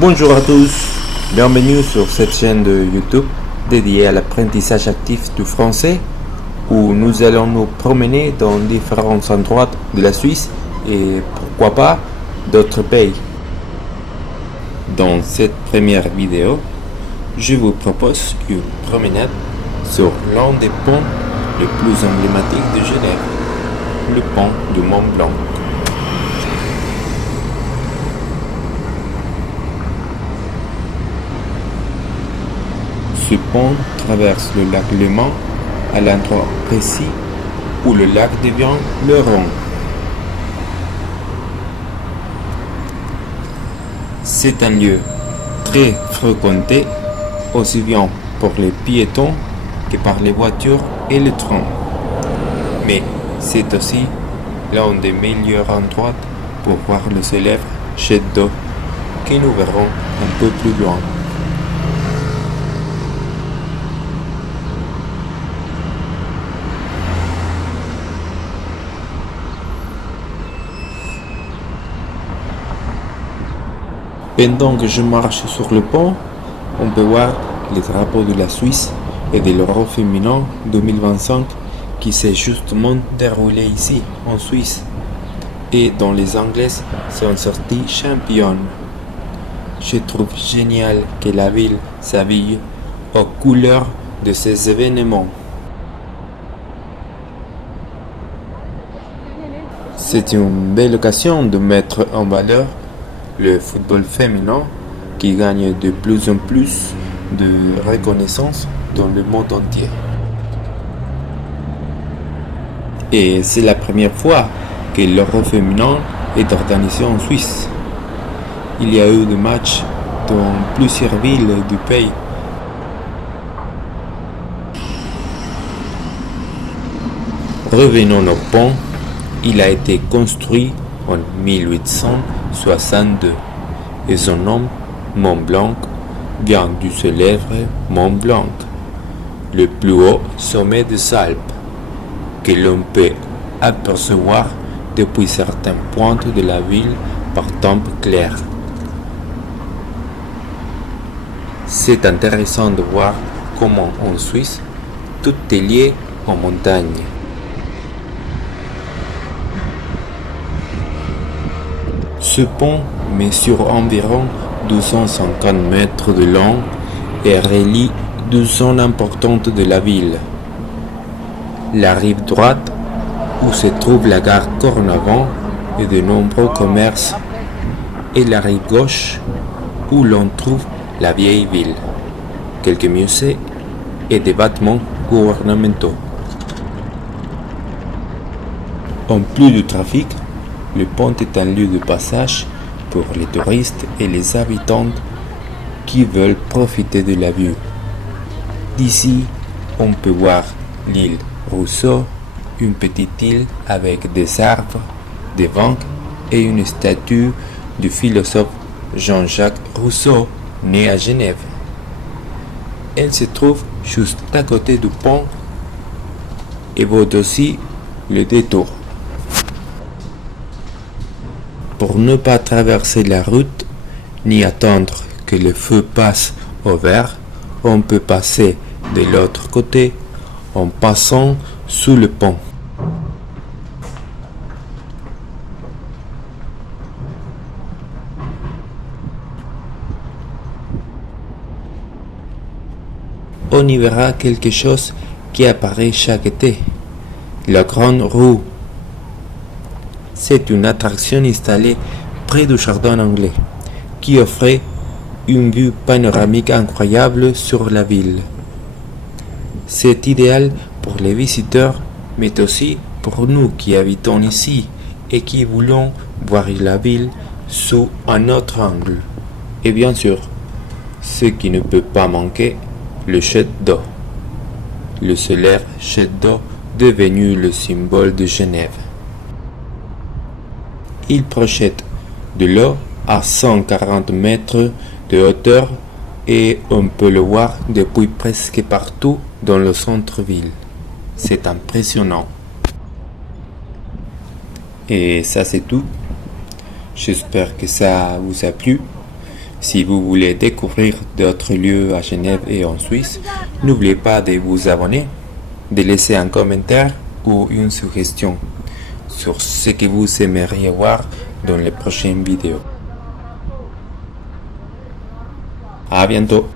Bonjour à tous, bienvenue sur cette chaîne de YouTube dédiée à l'apprentissage actif du français où nous allons nous promener dans différents endroits de la Suisse et pourquoi pas d'autres pays. Dans cette première vidéo, je vous propose une promenade sur l'un des ponts les plus emblématiques de Genève, le pont du Mont Blanc. Ce pont traverse le lac Léman à l'endroit précis où le lac devient le Rhône. C'est un lieu très fréquenté, aussi bien pour les piétons que par les voitures et les trains. Mais c'est aussi l'un des meilleurs endroits pour voir le célèbre jet d'eau que nous verrons un peu plus loin. Pendant que je marche sur le pont, on peut voir les drapeaux de la Suisse et de l'Euro féminin 2025 qui s'est justement déroulé ici, en Suisse, et dont les Anglaises sont sorties championnes. Je trouve génial que la ville s'habille aux couleurs de ces événements. C'est une belle occasion de mettre en valeur le football féminin qui gagne de plus en plus de reconnaissance dans le monde entier. Et c'est la première fois que l'Euro féminin est organisé en Suisse. Il y a eu des matchs dans plusieurs villes du pays. Revenons au pont. Il a été construit en 1862 et son nom, Mont Blanc, vient du célèbre Mont Blanc, le plus haut sommet des Alpes, que l'on peut apercevoir depuis certaines pointes de la ville par temps clair. C'est intéressant de voir comment en Suisse tout est lié aux montagnes. Ce pont mesure environ 250 mètres de long et relie deux zones importantes de la ville. La rive droite, où se trouve la gare Cornavant et de nombreux commerces, et la rive gauche, où l'on trouve la vieille ville, quelques musées et des bâtiments gouvernementaux. En plus du trafic, le pont est un lieu de passage pour les touristes et les habitants qui veulent profiter de la vue. D'ici, on peut voir l'île Rousseau, une petite île avec des arbres, des banques et une statue du philosophe Jean-Jacques Rousseau, né à Genève. Elle se trouve juste à côté du pont et vaut aussi le détour. Pour ne pas traverser la route, ni attendre que le feu passe au vert, on peut passer de l'autre côté en passant sous le pont. On y verra quelque chose qui apparaît chaque été, la grande roue. C'est une attraction installée près du jardin anglais, qui offrait une vue panoramique incroyable sur la ville. C'est idéal pour les visiteurs, mais aussi pour nous qui habitons ici et qui voulons voir la ville sous un autre angle. Et bien sûr, ce qui ne peut pas manquer, le jet d'eau. Le célèbre jet d'eau devenu le symbole de Genève. Il projette de l'eau à 140 mètres de hauteur et on peut le voir depuis presque partout dans le centre-ville. C'est impressionnant. Et ça c'est tout. J'espère que ça vous a plu. Si vous voulez découvrir d'autres lieux à Genève et en Suisse, n'oubliez pas de vous abonner, de laisser un commentaire ou une suggestion sur ce que vous aimeriez voir dans les prochaines vidéos. À bientôt!